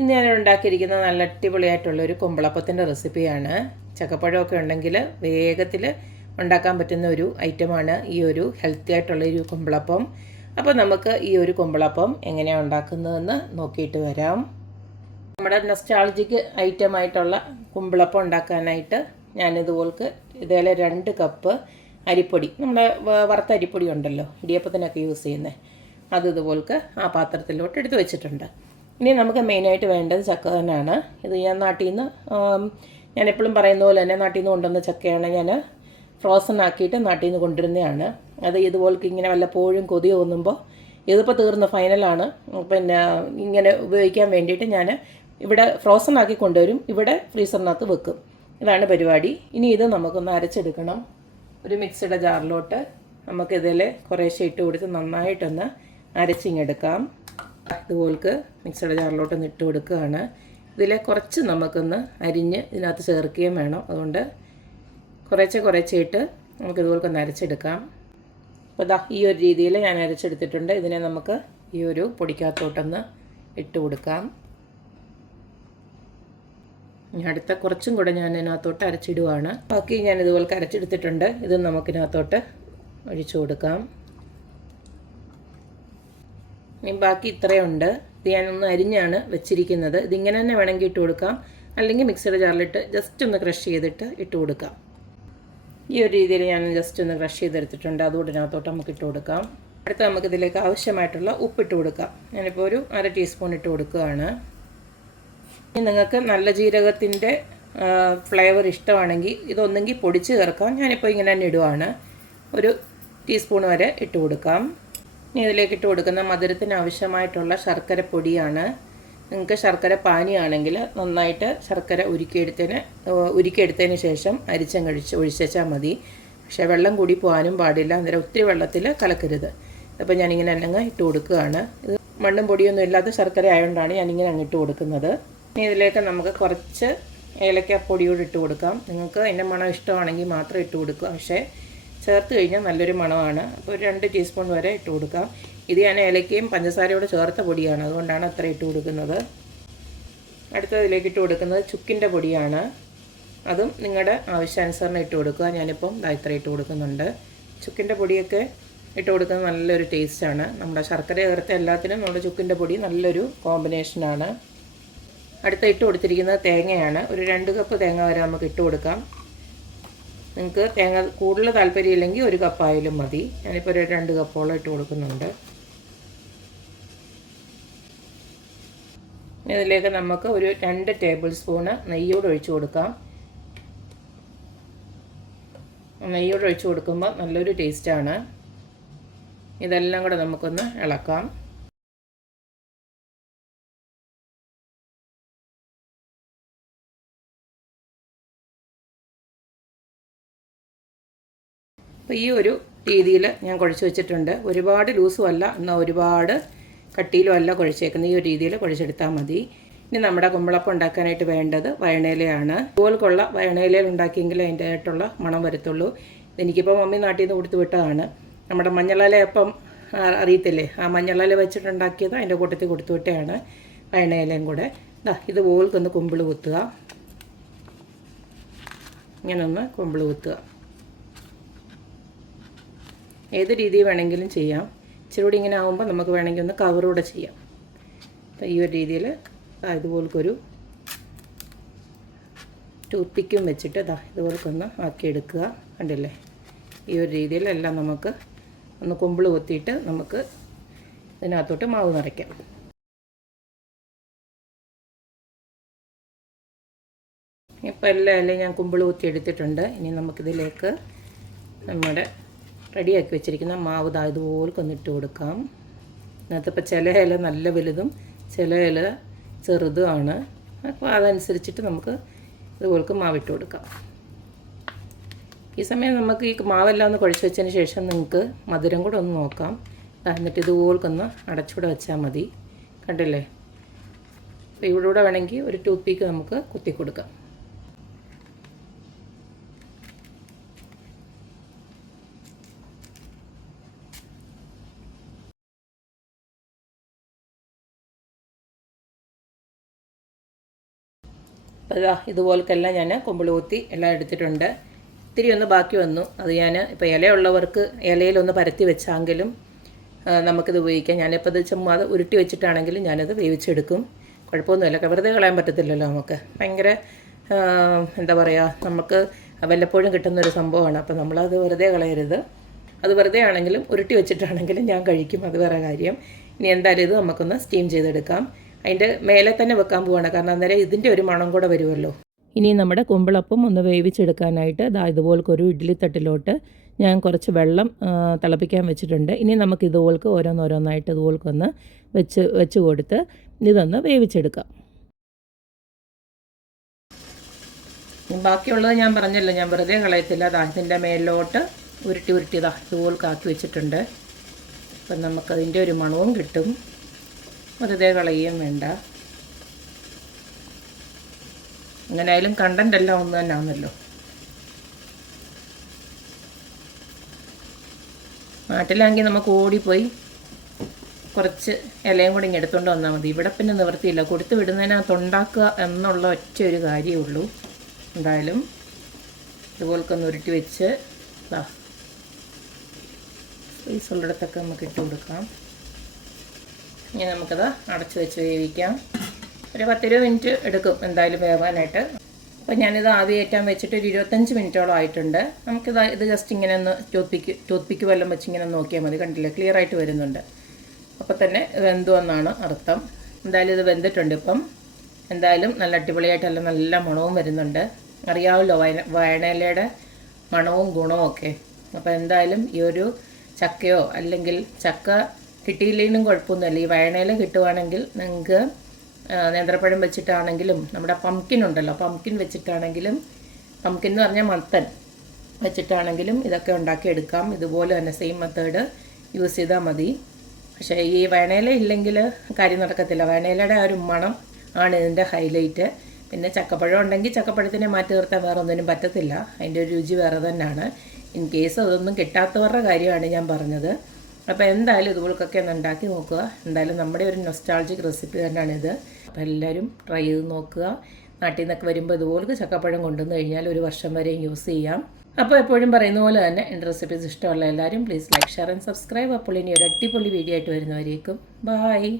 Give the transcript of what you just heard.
ഇന്ന് ഞാൻ ഉണ്ടാക്കിയിരിക്കുന്ന നല്ല അടിപൊളിയായിട്ടുള്ളൊരു കുമ്പളപ്പത്തിന്റെ റെസിപ്പിയാണ്. ചക്കപ്പഴമൊക്കെ ഉണ്ടെങ്കിൽ വേഗത്തിൽ ഉണ്ടാക്കാൻ പറ്റുന്ന ഒരു ഐറ്റമാണ് ഈ ഒരു ഹെൽത്തി ആയിട്ടുള്ള ഒരു കുമ്പളപ്പം. അപ്പോൾ നമുക്ക് ഈ ഒരു കുമ്പളപ്പം എങ്ങനെയാണ് ഉണ്ടാക്കുന്നതെന്ന് നോക്കിയിട്ട് വരാം. നമ്മുടെ നെസ്റ്റാളജിക്ക് ഐറ്റമായിട്ടുള്ള കുമ്പളപ്പം ഉണ്ടാക്കാനായിട്ട് ഞാനിതുപോൽക്ക് ഇതേപോലെ രണ്ട് കപ്പ് അരിപ്പൊടി നമ്മുടെ വറുത്ത അരിപ്പൊടി ഉണ്ടല്ലോ ഇടിയപ്പത്തിനൊക്കെ യൂസ് ചെയ്യുന്നത് അത് ഇതുപോലെക്ക് ആ പാത്രത്തിലോട്ട് എടുത്ത് വെച്ചിട്ടുണ്ട്. ഇനി നമുക്ക് മെയിനായിട്ട് വേണ്ടത് ചക്ക തന്നെയാണ്. ഇത് ഞാൻ നാട്ടിൽ നിന്ന് ഞാൻ എപ്പോഴും പറയുന്ന പോലെ തന്നെ നാട്ടിൽ നിന്ന് കൊണ്ടുവന്ന ചക്കയാണ് ഞാൻ ഫ്രോസൺ ആക്കിയിട്ട് നാട്ടിൽ നിന്ന് കൊണ്ടുവരുന്നതാണ്. അത് ഇതുപോലെ ഇങ്ങനെ വല്ലപ്പോഴും കൊതി തോന്നുമ്പോൾ ഇതിപ്പോൾ തീർന്ന ഫൈനലാണ് പിന്നെ ഇങ്ങനെ ഉപയോഗിക്കാൻ വേണ്ടിയിട്ട് ഞാൻ ഇവിടെ ഫ്രോസൺ ആക്കി കൊണ്ടുവരും. ഇവിടെ ഫ്രീസറിനകത്ത് വെക്കും. ഇതാണ് പരിപാടി. ഇനി ഇത് നമുക്കൊന്ന് അരച്ചെടുക്കണം. ഒരു മിക്സിയുടെ ജാറിലോട്ട് നമുക്കിതിൽ കുറേശ്ശെ ഇട്ട് കൊടുത്ത് നന്നായിട്ടൊന്ന് അരച്ചിങ്ങെടുക്കാം ഇതുപോൾക്ക് മിക്സിയുടെ ജാറിലോട്ട് ഒന്ന് ഇട്ട് കൊടുക്കുകയാണ്. ഇതിലെ കുറച്ച് നമുക്കൊന്ന് അരിഞ്ഞ് ഇതിനകത്ത് ചേർക്കുകയും വേണം. അതുകൊണ്ട് കുറേച്ചെ കുറേശ്ശെ നമുക്ക് ഇതുപോലൊക്കെ ഒന്ന് അരച്ചെടുക്കാം. അപ്പോൾ ദാ ഈ ഒരു രീതിയിൽ ഞാൻ അരച്ചെടുത്തിട്ടുണ്ട്. ഇതിനെ നമുക്ക് ഈ ഒരു പൊടിക്കകത്തോട്ടൊന്ന് ഇട്ട് കൊടുക്കാം. ഇനി അടുത്ത കുറച്ചും കൂടെ ഞാൻ ഇതിനകത്തോട്ട് അരച്ചിടുവാണ്. ബാക്കി ഞാൻ ഇതുപോലെ അരച്ചെടുത്തിട്ടുണ്ട്. ഇത് നമുക്കിനകത്തോട്ട് ഒഴിച്ചു കൊടുക്കാം. ഇനി ബാക്കി ഇത്രയുണ്ട് ഇത് ഞാനൊന്ന് അരിഞ്ഞാണ് വെച്ചിരിക്കുന്നത്. ഇതിങ്ങനെ തന്നെ വേണമെങ്കിൽ ഇട്ട് കൊടുക്കാം. അല്ലെങ്കിൽ മിക്സിയുടെ ജാറിലിട്ട് ജസ്റ്റ് ഒന്ന് ക്രഷ് ചെയ്തിട്ട് ഇട്ട് കൊടുക്കാം. ഈ ഒരു രീതിയിൽ ഞാൻ ജസ്റ്റ് ഒന്ന് ക്രഷ് ചെയ്തെടുത്തിട്ടുണ്ട്. അതുകൊണ്ട് ഇതിനകത്തോട്ട് നമുക്ക് ഇട്ട് കൊടുക്കാം. അടുത്ത നമുക്ക് ഇതിലേക്ക് ആവശ്യമായിട്ടുള്ള ഉപ്പിട്ട് കൊടുക്കാം. ഞാനിപ്പോൾ ഒരു അര ടീസ്പൂൺ ഇട്ട് കൊടുക്കുകയാണ്. ഇനി നിങ്ങൾക്ക് നല്ല ജീരകത്തിന്റെ ഫ്ലേവർ ഇഷ്ടമാണെങ്കിൽ ഇതൊന്നെങ്കിൽ പൊടിച്ച് ചേർക്കാം. ഞാനിപ്പോൾ ഇങ്ങനെ തന്നെ ഇടുവാണ്. ഒരു ടീസ്പൂൺ വരെ ഇട്ട് കൊടുക്കാം. ഇനി ഇതിലേക്ക് ഇട്ട് കൊടുക്കുന്ന മധുരത്തിന് ആവശ്യമായിട്ടുള്ള ശർക്കര പൊടിയാണ്. നിങ്ങൾക്ക് ശർക്കര പാനിയാണെങ്കിൽ നന്നായിട്ട് ശർക്കര ഉരുക്കിയെടുത്തതിന് ഉരുക്കിയെടുത്തതിന് ശേഷം അരിച്ചം കഴിച്ച് ഒഴിച്ചാൽ മതി. പക്ഷേ വെള്ളം കൂടി പോകാനും പാടില്ല. അന്നേരം ഒത്തിരി വെള്ളത്തിൽ കലക്കരുത്. അപ്പോൾ ഞാനിങ്ങനെ അല്ലെങ്കിൽ ഇട്ട് കൊടുക്കുകയാണ്. ഇത് മണ്ണും പൊടിയൊന്നും ഇല്ലാത്ത ശർക്കര ആയതുകൊണ്ടാണ് ഞാനിങ്ങനെ അങ്ങ് ഇട്ട് കൊടുക്കുന്നത്. ഇനി ഇതിലേക്ക് നമുക്ക് കുറച്ച് ഏലക്കപ്പൊടിയോട് ഇട്ട് കൊടുക്കാം. നിങ്ങൾക്ക് അതിന്റെ മണം ഇഷ്ടമാണെങ്കിൽ മാത്രം ഇട്ട് കൊടുക്കുക. പക്ഷേ ചേർത്ത് കഴിഞ്ഞാൽ നല്ലൊരു മണമാണ്. അപ്പോൾ ഒരു രണ്ട് ടീസ്പൂൺ വരെ ഇട്ട് കൊടുക്കാം. ഇത് ഞാൻ ഏലക്കയും പഞ്ചസാരയോട് ചേർത്ത പൊടിയാണ്. അതുകൊണ്ടാണ് അത്ര ഇട്ട് കൊടുക്കുന്നത്. അടുത്തതിലേക്ക് ഇട്ട് കൊടുക്കുന്നത് ചുക്കിന്റെ പൊടിയാണ്. അതും നിങ്ങളുടെ ആവശ്യാനുസരണം ഇട്ട് കൊടുക്കുക. ഞാനിപ്പം ഇത്ര ഇട്ട് കൊടുക്കുന്നുണ്ട്. ചുക്കിന്റെ പൊടിയൊക്കെ ഇട്ട് കൊടുക്കുന്നത് നല്ലൊരു ടേസ്റ്റാണ് നമ്മുടെ ശർക്കര ചേർത്ത എല്ലാത്തിനും നമ്മുടെ ചുക്കിന്റെ പൊടി നല്ലൊരു കോമ്പിനേഷനാണ് അടുത്ത ഇട്ട് കൊടുത്തിരിക്കുന്നത് തേങ്ങയാണ്. ഒരു രണ്ട് കപ്പ് തേങ്ങ വരെ നമുക്ക് ഇട്ട് കൊടുക്കാം. നിങ്ങൾക്ക് തേങ്ങ കൂടുതൽ താല്പര്യമില്ലെങ്കിൽ ഒരു കപ്പായാലും മതി. ഞാനിപ്പോൾ ഒരു രണ്ട് കപ്പോളം ഇട്ട് കൊടുക്കുന്നുണ്ട്. ഇതിലേക്ക് നമുക്ക് ഒരു രണ്ട് ടേബിൾ സ്പൂണ് നെയ്യോട് ഒഴിച്ചു കൊടുക്കാം. നെയ്യോട് ഒഴിച്ചു കൊടുക്കുമ്പോൾ നല്ലൊരു ടേസ്റ്റാണ് ഇതെല്ലാം കൂടെ നമുക്കൊന്ന് ഇളക്കാം. അപ്പോൾ ഈ ഒരു രീതിയിൽ ഞാൻ കുഴച്ച് വെച്ചിട്ടുണ്ട്. ഒരുപാട് ലൂസും അല്ല എന്നാൽ ഒരുപാട് കട്ടിയിലും അല്ല കുഴച്ചേക്കുന്നത്. ഈ ഒരു രീതിയിൽ കുഴച്ചെടുത്താൽ മതി. ഇനി നമ്മുടെ കുമ്പളപ്പം ഉണ്ടാക്കാനായിട്ട് വേണ്ടത് വയണയിലയാണ്. ഇതുപോലുള്ള വയണയിലയിൽ ഉണ്ടാക്കിയെങ്കിലേ അതിന്റെ ആയിട്ടുള്ള മണം വരത്തുള്ളൂ. എനിക്കിപ്പോൾ മമ്മി നാട്ടിൽ നിന്ന് കൊടുത്തു വിട്ടതാണ്. നമ്മുടെ മഞ്ഞളലയപ്പം അറിയത്തില്ലേ? ആ മഞ്ഞളല വെച്ചിട്ടുണ്ടാക്കിയത് അതിന്റെ കൂട്ടത്തിൽ കൊടുത്തു വിട്ടതാണ് വയണയിലയും കൂടെ. ദാ ഒന്ന് കുമ്പിൾ കുത്തുക. ഇങ്ങനെ ഒന്ന് കുമ്പിൾ കുത്തുക. ഏത് രീതി വേണമെങ്കിലും ചെയ്യാം. ഇച്ചിരി കൂടി ഇങ്ങനെ ആകുമ്പോൾ നമുക്ക് വേണമെങ്കിൽ ഒന്ന് കവറൂടെ ചെയ്യാം. അപ്പോൾ ഈ ഒരു രീതിയിൽ ഇതുപോലൊരു ടൂത്ത് പിക്കും വെച്ചിട്ട് ഇതാ ഇതുപോലൊക്കൊന്ന് ആക്കിയെടുക്കുക. കണ്ടില്ലേ? ഈ ഒരു രീതിയിൽ എല്ലാം നമുക്ക് ഒന്ന് കുമ്പിൾ കൊത്തിയിട്ട് നമുക്ക് ഇതിനകത്തോട്ട് മാവ് നിറയ്ക്കാം. ഇപ്പോൾ എല്ലാം എല്ലാം ഞാൻ കുമ്പിൾ കുത്തി എടുത്തിട്ടുണ്ട്. ഇനി നമുക്കിതിലേക്ക് നമ്മുടെ റെഡിയാക്കി വെച്ചിരിക്കുന്ന മാവ് ദാ ഇതുപോലെ കൊന്നിട്ട് കൊടുക്കാം. ഇന്നത്തെ ഇപ്പോൾ ചില ഇല നല്ല വലുതും ചില ഇല ചെറുതുമാണ് അപ്പോൾ അതനുസരിച്ചിട്ട് നമുക്ക് ഇതുപോലക്ക് മാവിട്ട് കൊടുക്കാം. ഈ സമയം നമുക്ക് ഈ മാവെല്ലാം ഒന്ന് കുഴച്ച് വെച്ചതിന് ശേഷം നിങ്ങൾക്ക് മധുരം കൂടെ ഒന്ന് നോക്കാം. എന്നിട്ട് ഇതുപോലെ ഒന്ന് അടച്ചുകൂടെ വെച്ചാൽ മതി. കണ്ടില്ലേ? അപ്പോൾ ഇവിടെ വേണമെങ്കിൽ ഒരു ടൂത്ത് പീക്ക് നമുക്ക് കുത്തി കൊടുക്കാം. അപ്പോൾ ഇതാ ഞാൻ കുമ്പിൾ കുത്തി എല്ലാം എടുത്തിട്ടുണ്ട്. ഇത്തിരി ഒന്ന് ബാക്കി വന്നു. അത് ഞാൻ ഇപ്പോൾ ഇലയുള്ളവർക്ക് ഇലയിലൊന്ന് പരത്തി വെച്ചാങ്കിലും നമുക്കിത് ഉപയോഗിക്കാം. ഞാനിപ്പോൾ ഇത് ചുമ്മാ അത് ഉരുട്ടി വെച്ചിട്ടാണെങ്കിലും ഞാനത് വേവിച്ചെടുക്കും. കുഴപ്പമൊന്നുമില്ല. വെറുതെ കളയാൻ പറ്റത്തില്ലല്ലോ നമുക്ക്. ഭയങ്കര എന്താ പറയുക നമുക്ക് വല്ലപ്പോഴും കിട്ടുന്നൊരു സംഭവമാണ്. അപ്പോൾ നമ്മളത് വെറുതെ കളയരുത്. അത് വെറുതെ ആണെങ്കിലും ഉരുട്ടി വെച്ചിട്ടാണെങ്കിലും ഞാൻ കഴിക്കും. അത് വേറെ കാര്യം. ഇനി എന്തായാലും ഇത് നമുക്കൊന്ന് സ്റ്റീം ചെയ്തെടുക്കാം. അതിന്റെ മേലെ തന്നെ വെക്കാൻ പോവാണ്. കാരണം അന്നേരം ഇതിന്റെ ഒരു മണം കൂടെ വരുമല്ലോ. ഇനി നമ്മുടെ കുമ്പിളപ്പം ഒന്ന് വേവിച്ചെടുക്കാനായിട്ട് ദാ ഇതുപോലെ ഒരു ഇഡ്ഡലി തട്ടിലോട്ട് ഞാൻ കുറച്ച് വെള്ളം തിളപ്പിക്കാൻ വെച്ചിട്ടുണ്ട്. ഇനി നമുക്ക് ഇതുപോലെ ഓരോന്നോരോന്നായിട്ട് ഇതുപോലെ ഒന്ന് വെച്ച് വെച്ച് കൊടുത്ത് ഇതൊന്ന് വേവിച്ചെടുക്കാം. ബാക്കിയുള്ളത് ഞാൻ പറഞ്ഞല്ലോ ഞാൻ വെറുതെ കളയത്തില്ല. അതാ ഇതിന്റെ മേലിലോട്ട് ഉരുട്ടി ഉരുട്ടി ദാ ഇതുപോലൊക്കെ ആക്കി വെച്ചിട്ടുണ്ട്. അപ്പം നമുക്കതിന്റെ ഒരു മണവും കിട്ടും. വെറുതെ കളയുകയും വേണ്ട. എങ്ങനെയായാലും കണ്ടന്റ് എല്ലാം ഒന്ന് തന്നെ ആണല്ലോ. നാട്ടിലാണെങ്കിൽ നമുക്ക് ഓടിപ്പോയി കുറച്ച് ഇലയും കൂടി ഇങ്ങനെ എടുത്തുകൊണ്ട് വന്നാൽ മതി. ഇവിടെ പിന്നെ നിവൃത്തിയില്ല. കൊടുത്തു വിടുന്നതിനകത്ത് ഉണ്ടാക്കുക എന്നുള്ള ഒറ്റ ഒരു കാര്യമേ ഉള്ളൂ. എന്തായാലും ഇതുപോലൊക്കെ ഒന്ന് ഉരുട്ടി വെച്ച് സ്പേസ് ഉള്ളിടത്തൊക്കെ നമുക്ക് ഇട്ട് കൊടുക്കാം. ഇനി നമുക്കത് അടച്ച് വെച്ച് വേവിക്കാം. ഒരു പത്തിരുപത് മിനിറ്റ് എടുക്കും എന്തായാലും വേവാനായിട്ട്. അപ്പോൾ ഞാനിത് ആവി ഏറ്റാൻ വെച്ചിട്ട് ഒരു ഇരുപത്തഞ്ച് മിനിറ്റോളം ആയിട്ടുണ്ട്. നമുക്കിത് ഇത് ജസ്റ്റ് ഇങ്ങനെ ഒന്ന് ടൂത്ത്പിക്ക് ടൂത്ത്പിക്ക് വല്ലതും വെച്ച് ഇങ്ങനെ നോക്കിയാൽ മതി. കണ്ടില്ലേ? ക്ലിയർ ആയിട്ട് വരുന്നുണ്ട്. അപ്പോൾ തന്നെ വെന്തു എന്നാണ് അർത്ഥം. എന്തായാലും ഇത് വെന്തിട്ടുണ്ട് ഇപ്പം. എന്തായാലും നല്ല അടിപൊളിയായിട്ടല്ല നല്ല മണവും വരുന്നുണ്ട്. അറിയാമല്ലോ വയന വയണയിലയുടെ മണവും ഗുണവും ഒക്കെ. അപ്പോൾ എന്തായാലും ഈ ഒരു ചക്കയോ അല്ലെങ്കിൽ ചക്ക കിട്ടിയില്ലെങ്കിലും കുഴപ്പമൊന്നുമില്ല. ഈ വയണയില കിട്ടുവാണെങ്കിൽ നിങ്ങൾക്ക് നേന്ത്രപ്പഴം വെച്ചിട്ടാണെങ്കിലും നമ്മുടെ പംകിൻ ഉണ്ടല്ലോ പംകിൻ വെച്ചിട്ടാണെങ്കിലും പംകിൻ എന്ന് പറഞ്ഞാൽ മത്തൻ വെച്ചിട്ടാണെങ്കിലും ഇതൊക്കെ ഉണ്ടാക്കിയെടുക്കാം. ഇതുപോലെ തന്നെ സെയിം മെത്തേഡ് യൂസ് ചെയ്താൽ മതി. പക്ഷേ ഈ വയണയില ഇല്ലെങ്കിൽ കാര്യം നടക്കത്തില്ല. വയണയിലയുടെ ആ ഒരു മണം ആണ് ഇതിന്റെ ഹൈലൈറ്റ് പിന്നെ ചക്കപ്പഴം ഉണ്ടെങ്കിൽ ചക്കപ്പഴത്തിനെ മാറ്റി നിർത്താൻ വേറെ ഒന്നിനും പറ്റത്തില്ല. അതിന്റെ ഒരു രുചി വേറെ തന്നെയാണ്. ഇൻ കേസ് അതൊന്നും കിട്ടാത്തവരുടെ കാര്യമാണ് ഞാൻ പറഞ്ഞത്. അപ്പോൾ എന്തായാലും ഇതുപോലൊക്കെ ഒന്ന് ഉണ്ടാക്കി നോക്കുക. എന്തായാലും നമ്മുടെ ഒരു നൊസ്റ്റാൾജിക് റെസിപ്പി തന്നെയാണ് ഇത്. അപ്പോൾ എല്ലാവരും ട്രൈ ചെയ്ത് നോക്കുക. നാട്ടിൽ നിന്നൊക്കെ വരുമ്പോൾ ഇതുപോലെ ചക്കപ്പഴം കൊണ്ടുവന്ന് കഴിഞ്ഞാൽ ഒരു വർഷം വരെയും യൂസ് ചെയ്യാം. അപ്പോൾ എപ്പോഴും പറയുന്ന പോലെ തന്നെ എന്റെ റെസിപ്പീസ് ഇഷ്ടമുള്ള എല്ലാവരും please like share and subscribe അപ്പോൾ ഇനി ഒരു അടിപൊളി വീഡിയോ ആയിട്ട് വരുന്നവരേക്കും. ബായ്